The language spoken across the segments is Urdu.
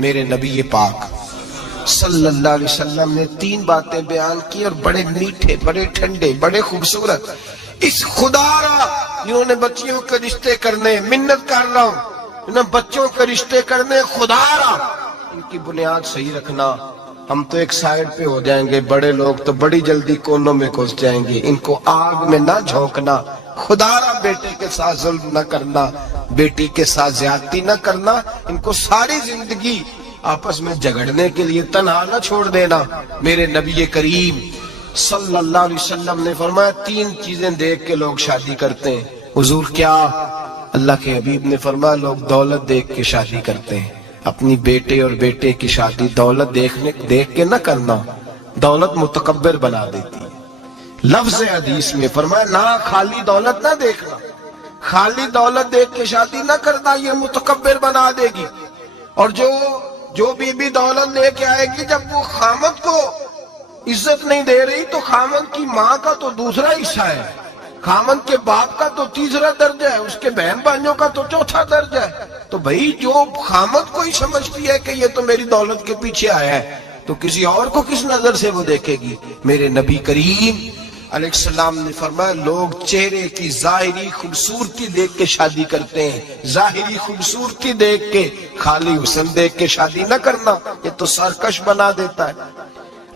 میرے نبی پاک صلی اللہ علیہ وسلم نے 3 باتیں بیان کی اور بڑے میٹھے، بڑے ٹھنڈے، بڑے خوبصورت. اس خدا را جنہوں نے بچیوں کے رشتے کرنے، منت کر رہا ہوں انہوں نے بچوں کے رشتے کرنے، خدا را ان کی بنیاد صحیح رکھنا. ہم تو ایک سائیڈ پہ ہو جائیں گے، بڑے لوگ تو بڑی جلدی کونوں میں گھس جائیں گے. ان کو آگ میں نہ جھونکنا، خدا را بیٹے کے ساتھ ظلم نہ کرنا، بیٹی کے ساتھ زیادتی نہ کرنا. ان کو ساری زندگی آپس میں جھگڑنے کے لیے تنہا نہ چھوڑ دینا. میرے نبی کریم صلی اللہ علیہ وسلم نے فرمایا 3 چیزیں دیکھ کے لوگ شادی کرتے ہیں. حضور کیا؟ اللہ کے حبیب نے فرمایا لوگ دولت دیکھ کے شادی کرتے ہیں. اپنی بیٹے اور بیٹے کی شادی دولت دیکھ کے نہ کرنا، دولت متکبر بنا دیتی. لفظ حدیث میں فرمایا نہ خالی دولت نہ دیکھنا، خالی دولت دیکھ کے شادی نہ کرنا، یہ متکبر بنا دے گی. اور جو بی دولت لے کے آئے گی، جب وہ خامد کو عزت نہیں دے رہی تو خامد کی ماں کا تو دوسرا حصہ ہے، خامد کے باپ کا تو تیسرا درجہ ہے، اس کے بہن بھائیوں کا تو چوتھا درجہ ہے. تو بھائی جو خامد کو ہی سمجھتی ہے کہ یہ تو میری دولت کے پیچھے آیا ہے، تو کسی اور کو کس نظر سے وہ دیکھے گی؟ میرے نبی کریم علیہ السلام نے فرمایا لوگ چہرے کی ظاہری خوبصورتی دیکھ کے شادی کرتے ہیں، ظاہری خوبصورتی دیکھ کے، خالی حسن دیکھ کے شادی نہ کرنا، یہ تو سرکش بنا دیتا ہے.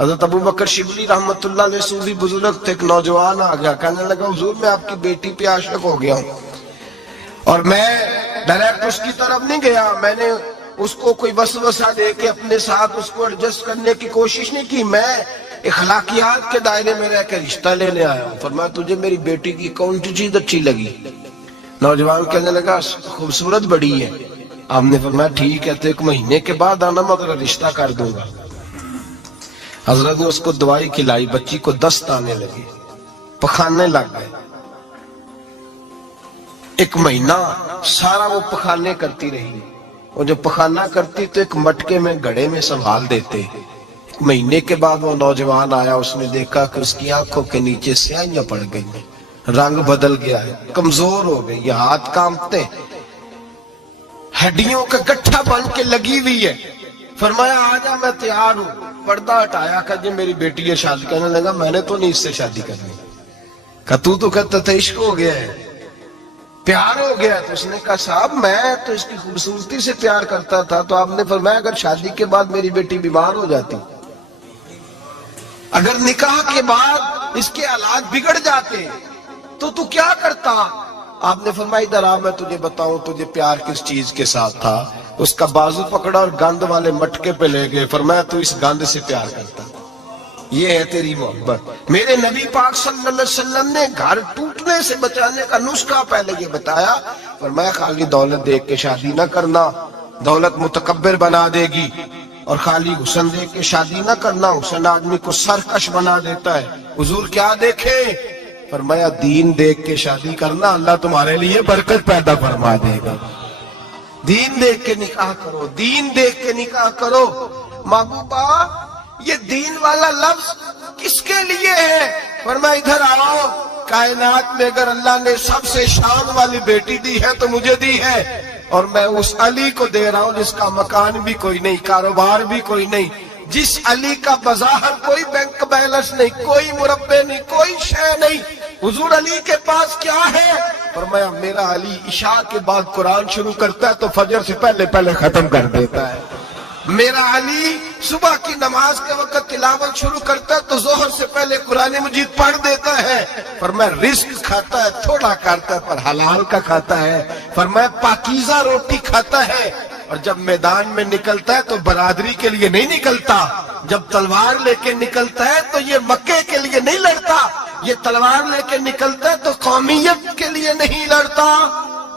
حضرت ابو بکر شبلی رحمت اللہ علیہ صوفی بزرگ تھے. ایک نوجوان آ گیا، کہنے لگا حضور میں آپ کی بیٹی پہ عاشق ہو گیا ہوں، اور میں ڈائریکٹ اس کی طرف نہیں گیا، میں نے اس کو کوئی وسوسہ دے کے اپنے ساتھ اس کو ایڈجسٹ کرنے کی کوشش نہیں کی، میں اخلاقیات کے دائرے میں رہ کے رشتہ لینے آیا ہوں. فرمایا تجھے میری بیٹی کی کون سی چیز اچھی لگی؟ نوجوان کہنے لگا خوبصورت بڑی ہے. آپ نے فرمایا ٹھیک ہے تو 1 مہینے کے بعد آنا، مگر رشتہ کر دوں گا. حضرت نے اس کو دوائی کھلائی، بچی کو دست آنے لگے، پخانے لگ گئے. 1 مہینہ سارا وہ پخانے کرتی رہی. وہ جو پخانہ کرتی تو ایک مٹکے میں گھڑے میں سنبھال دیتے. 1 مہینے کے بعد وہ نوجوان آیا، اس نے دیکھا کہ اس کی آنکھوں کے نیچے سیاہیاں پڑ گئی، رنگ بدل گیا ہے، کمزور ہو گئی، یہ ہاتھ کانپتے، ہڈیوں کا گٹھا بن کے لگی ہوئی ہے. فرمایا آجا میں تیار ہوں. پردہ ہٹایا کہ جی میری بیٹی ہے شادی. کہنے لگا میں نے تو نہیں اس سے شادی کرنی. کہ تو کہتا تھا عشق ہو گیا ہے، پیار ہو گیا. تو اس نے کہا صاحب میں تو اس کی خوبصورتی سے پیار کرتا تھا. تو آپ نے فرمایا اگر شادی کے بعد میری بیٹی بیمار ہو جاتی، اگر نکاح کے بعد اس کے حالات بگڑ جاتے تو کیا کرتا؟ آپ نے فرمایا ادھر آ میں تجھے بتاؤں تجھے پیار کس چیز کے ساتھ تھا. اس کا بازو پکڑا اور گند والے مٹکے پہ لے گئے. فرمایا تو اس گند سے پیار کرتا، یہ ہے تیری محبت. میرے نبی پاک صلی اللہ علیہ وسلم نے گھر ٹوٹنے سے بچانے کا نسخہ پہلے یہ بتایا. فرمایا خالی دولت دیکھ کے شادی نہ کرنا، دولت متکبر بنا دے گی. اور خالی حسن دیکھ کے شادی نہ کرنا، حسن آدمی کو سرکش بنا دیتا ہے. حضور کیا دیکھے؟ فرمایا دین دیکھ کے شادی کرنا، اللہ تمہارے لیے برکت پیدا فرما دے گا. دین دیکھ کے نکاح کرو، دین دیکھ کے نکاح کرو. محبوبہ یہ دین والا لفظ کس کے لیے ہے؟ فرمایا ادھر آؤ، کائنات میں اگر اللہ نے سب سے شان والی بیٹی دی ہے تو مجھے دی ہے، اور میں اس علی کو دے رہا ہوں جس کا مکان بھی کوئی نہیں، کاروبار بھی کوئی نہیں، جس علی کا بظاہر کوئی بینک بیلنس نہیں، کوئی مربع نہیں، کوئی شے نہیں. حضور علی کے پاس کیا ہے؟ فرمایا میرا علی عشاء کے بعد قرآن شروع کرتا ہے تو فجر سے پہلے ختم کر دیتا ہے. میرا علی صبح کی نماز کے وقت تلاوت شروع کرتا ہے تو ظہر سے پہلے قرآن مجید پڑھ دیتا ہے. فرمایا رزق کھاتا ہے، تھوڑا کھاتا ہے پر حلال کا کھاتا ہے. فرمایا پاکیزہ روٹی کھاتا ہے، اور جب میدان میں نکلتا ہے تو برادری کے لیے نہیں نکلتا. جب تلوار لے کے نکلتا ہے تو یہ مکے کے لیے نہیں لڑتا، یہ تلوار لے کے نکلتا ہے تو قومیت کے لیے نہیں لڑتا.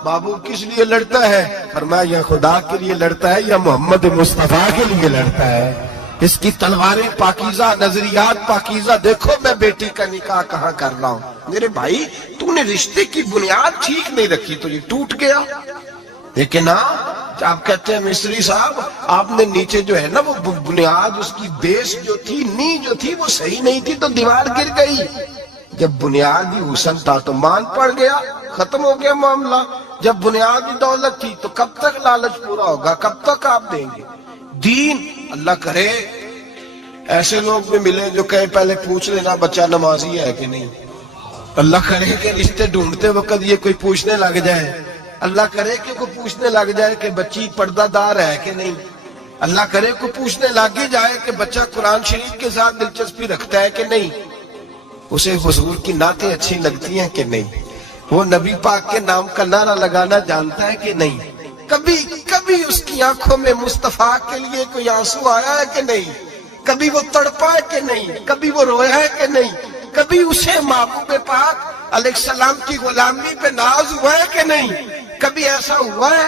بابو کس لیے لڑتا ہے؟ فرمایا یا خدا کے لیے لڑتا ہے یا محمد مصطفیٰ کے لیے لڑتا ہے. اس کی تلواریں پاکیزہ، نظریات پاکیزہ. دیکھو میں بیٹی کا نکاح کہاں کر رہا ہوں. میرے بھائی تو نے رشتے کی بنیاد ٹھیک نہیں رکھی تو یہ ٹوٹ گیا. لیکن آپ کہتے ہیں مصری صاحب آپ نے نیچے جو ہے نا وہ بنیاد، اس کی بیس جو تھی، نی جو تھی وہ صحیح نہیں تھی تو دیوار گر گئی. جب بنیاد ہی حسن تھا تو مان پڑ گیا، ختم ہو گیا معاملہ. جب بنیادی دولت تھی تو کب تک لالچ پورا ہوگا؟ کب تک آپ دیں گے؟ دین اللہ کرے ایسے لوگ بھی ملے جو کہیں پہلے پوچھ لینا بچہ نمازی ہے کہ نہیں. اللہ کرے کہ رشتے ڈھونڈتے وقت یہ کوئی پوچھنے لگ جائے. اللہ کرے کہ کوئی پوچھنے لگ جائے کہ بچی پردہ دار ہے کہ نہیں. اللہ کرے کوئی پوچھنے لگ ہی جائے کہ بچہ قرآن شریف کے ساتھ دلچسپی رکھتا ہے کہ نہیں. اسے حضور کی نعتیں اچھی لگتی ہیں کہ نہیں. وہ نبی پاک کے نام کا نعرہ لگانا جانتا ہے کہ نہیں. کبھی اس کی آنکھوں میں مصطفیٰ کے لیے کوئی آنسو آیا ہے کہ نہیں. کبھی وہ تڑپا ہے کہ نہیں. کبھی وہ رویا ہے کہ نہیں. کبھی اسے محبوب پاک علیہ السلام کی غلامی پہ ناز ہوا ہے کہ نہیں. کبھی ایسا ہوا ہے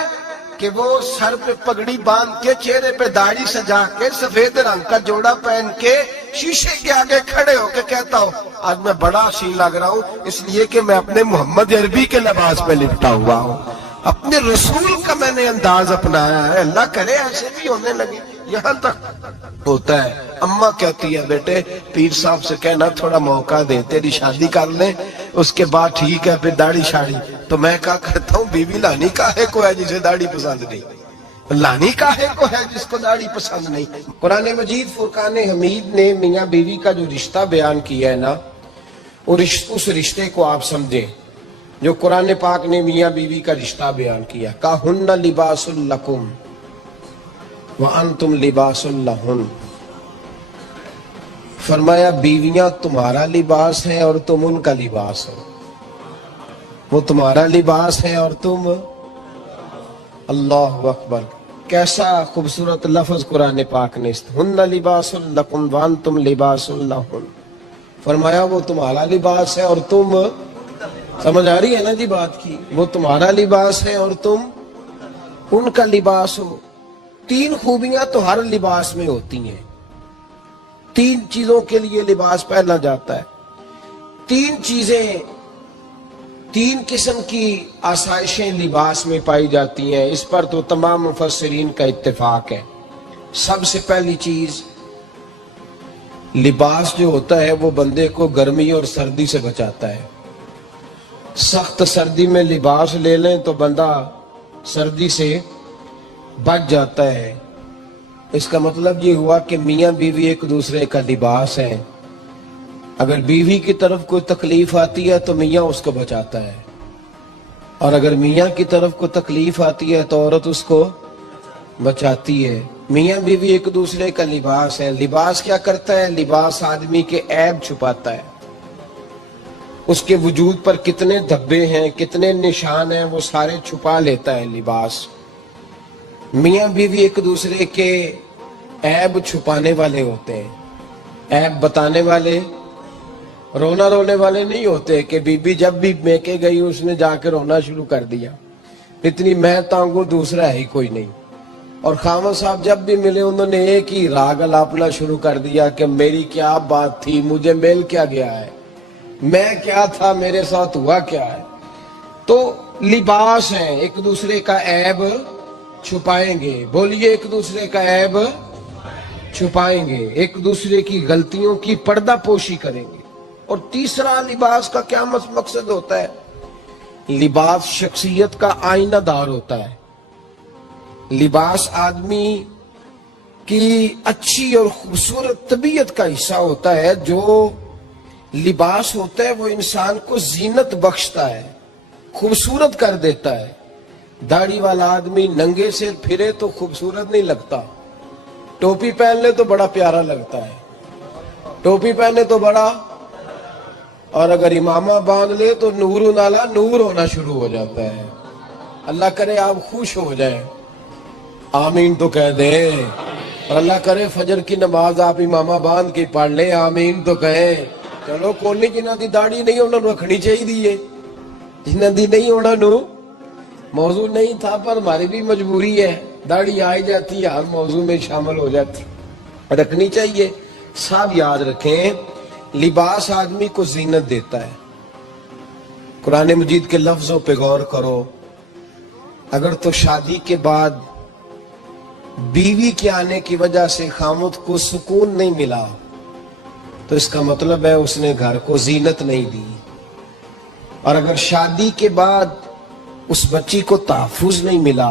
کہ وہ سر پہ پگڑی باندھ کے چہرے پہ داڑھی سجا کے سفید رنگ کا جوڑا پہن کے شیشے کے آگے کھڑے ہو کے کہتا ہوں آج میں بڑا حسین لگ رہا ہوں اس لیے کہ میں اپنے محمد عربی کے لباس پہ لپٹا ہوا ہوں. اپنے رسول کا میں نے انداز اپنایا ہے. اللہ کرے ایسے بھی ہونے لگے. یہاں تک ہوتا ہے اماں کہتی ہے بیٹے پیر صاحب سے کہنا تھوڑا موقع دے تیری شادی کر لیں اس کے بعد ٹھیک ہے پھر داڑھی شاڑی. تو میں کہا کرتا ہوں بیوی لانی کاہے کو ہے جسے داڑھی پسند نہیں. لانی کاہے کو ہے جس کو داڑھی پسند نہیں. قرآن مجید فرقان حمید نے میاں بیوی کا جو رشتہ بیان کیا ہے نا اس رشتے کو آپ سمجھیں جو قرآن پاک نے میاں بیوی کا رشتہ بیان کیا. کہن لباس لکم وانتم لباس لہن. فرمایا بیویاں تمہارا لباس ہے اور تم ان کا لباس ہو. وہ تمہارا لباس ہے اور تم. اللہ اکبر کیسا خوبصورت لفظ قرآن پاک نے. ہن لباس لکم وانتم لباس لہن. فرمایا وہ تمہارا لباس ہے اور تم. سمجھ آ رہی ہے نا جی بات کی. وہ تمہارا لباس ہے اور تم ان کا لباس ہو. تین خوبیاں تو ہر لباس میں ہوتی ہیں. تین چیزوں کے لیے لباس پہنا جاتا ہے. تین چیزیں تین قسم کی آسائشیں لباس میں پائی جاتی ہیں. اس پر تو تمام مفسرین کا اتفاق ہے. سب سے پہلی چیز لباس جو ہوتا ہے وہ بندے کو گرمی اور سردی سے بچاتا ہے. سخت سردی میں لباس لے لیں تو بندہ سردی سے بچ جاتا ہے. اس کا مطلب یہ ہوا کہ میاں بیوی ایک دوسرے کا لباس ہے. اگر بیوی کی طرف کوئی تکلیف آتی ہے تو میاں اس کو بچاتا ہے اور اگر میاں کی طرف کوئی تکلیف آتی ہے تو عورت اس کو بچاتی ہے. میاں بیوی ایک دوسرے کا لباس ہے. لباس کیا کرتا ہے؟ لباس آدمی کے عیب چھپاتا ہے. اس کے وجود پر کتنے دھبے ہیں کتنے نشان ہیں وہ سارے چھپا لیتا ہے لباس. میاں بیوی ایک دوسرے کے عیب چھپانے والے ہوتے ہیں. عیب بتانے والے رونا رونے والے نہیں ہوتے کہ بی بی جب بھی میکے گئی اس نے جا کے رونا شروع کر دیا. اتنی میں تانگو دوسرا ہے ہی کوئی نہیں. اور خاوند صاحب جب بھی ملے انہوں نے ایک ہی راگ الاپنا شروع کر دیا کہ میری کیا بات تھی مجھے مل کیا گیا ہے میں کیا تھا میرے ساتھ ہوا کیا ہے. تو لباس ہیں ایک دوسرے کا عیب چھپائیں گے. بولیے ایک دوسرے کا عیب چھپائیں گے. ایک دوسرے کی غلطیوں کی پردہ پوشی کریں گے. اور تیسرا لباس کا کیا مقصد ہوتا ہے؟ لباس شخصیت کا آئینہ دار ہوتا ہے. لباس آدمی کی اچھی اور خوبصورت طبیعت کا حصہ ہوتا ہے. جو لباس ہوتا ہے وہ انسان کو زینت بخشتا ہے خوبصورت کر دیتا ہے. داڑھی والا آدمی ننگے سے پھرے تو خوبصورت نہیں لگتا. ٹوپی پہن لے تو بڑا پیارا لگتا ہے. ٹوپی پہنے تو بڑا اور اگر امامہ باندھ لے تو نور نالا نور ہونا شروع ہو جاتا ہے. اللہ کرے آپ خوش ہو جائیں آمین تو کہہ دیں. اور اللہ کرے فجر کی نماز آپ امامہ باندھ کے پڑھ لیں آمین تو کہیں. چلو کونی جنہ دی داڑھی نہیں انہوں نے رکھنی چاہیے. جنہ دی نہیں انہوں نے موضوع نہیں تھا پر ہماری بھی مجبوری ہے. داڑھی آئی جاتی ہے ہر موضوع میں شامل ہو جاتی رکھنی چاہیے. سب یاد رکھیں لباس آدمی کو زینت دیتا ہے. قرآن مجید کے لفظوں پہ غور کرو. اگر تو شادی کے بعد بیوی کے آنے کی وجہ سے خامد کو سکون نہیں ملا تو اس کا مطلب ہے اس نے گھر کو زینت نہیں دی. اور اگر شادی کے بعد اس بچی کو تحفظ نہیں ملا،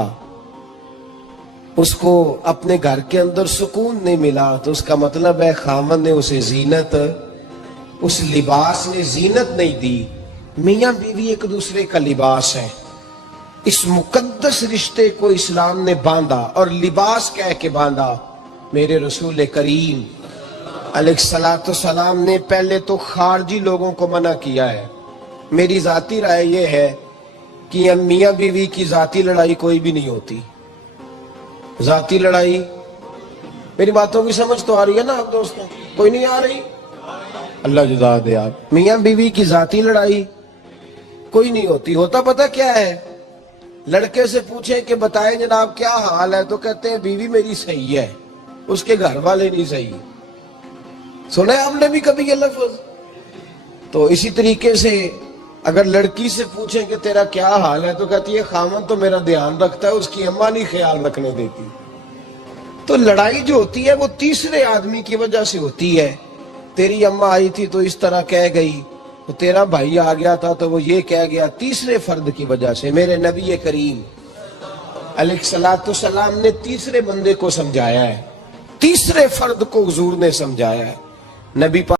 اس کو اپنے گھر کے اندر سکون نہیں ملا، تو اس کا مطلب ہے خاوند نے اسے زینت، اس لباس نے زینت نہیں دی۔ میاں بیوی ایک دوسرے کا لباس ہے، اس مقدس رشتے کو اسلام نے باندھا اور لباس کہہ کے باندھا۔ میرے رسول کریم علیہ الصلوۃ والسلام نے پہلے تو خارجی لوگوں کو منع کیا ہے۔ میری ذاتی رائے یہ ہے کہ میاں بیوی کی ذاتی لڑائی کوئی بھی نہیں ہوتی۔ ذاتی لڑائی، میری باتوں کی سمجھ تو آ رہی ہے نا آپ دوستوں؟ کوئی نہیں آ رہی؟ اللہ جزا دے آپ۔ میاں بیوی کی ذاتی لڑائی کوئی نہیں ہوتی۔ ہوتا پتہ کیا ہے؟ لڑکے سے پوچھیں کہ بتائیں جناب کیا حال ہے، تو کہتے ہیں بیوی میری صحیح ہے، اس کے گھر والے نہیں صحیح۔ سنا ہے آپ نے بھی کبھی یہ لفظ؟ تو اسی طریقے سے اگر لڑکی سے پوچھیں کہ تیرا کیا حال ہے، تو کہتی ہے خامن تو میرا دھیان رکھتا ہے، اس کی اماں نہیں خیال رکھنے دیتی۔ تو لڑائی جو ہوتی ہے وہ تیسرے آدمی کی وجہ سے ہوتی ہے۔ تیری اماں آئی تھی تو اس طرح کہہ گئی، تو تیرا بھائی آ گیا تھا تو وہ یہ کہہ گیا، تیسرے فرد کی وجہ سے۔ میرے نبی کریم علیہ الصلوۃ والسلام نے تیسرے بندے کو سمجھایا ہے، تیسرے فرد کو حضور نے سمجھایا ہے۔ نبی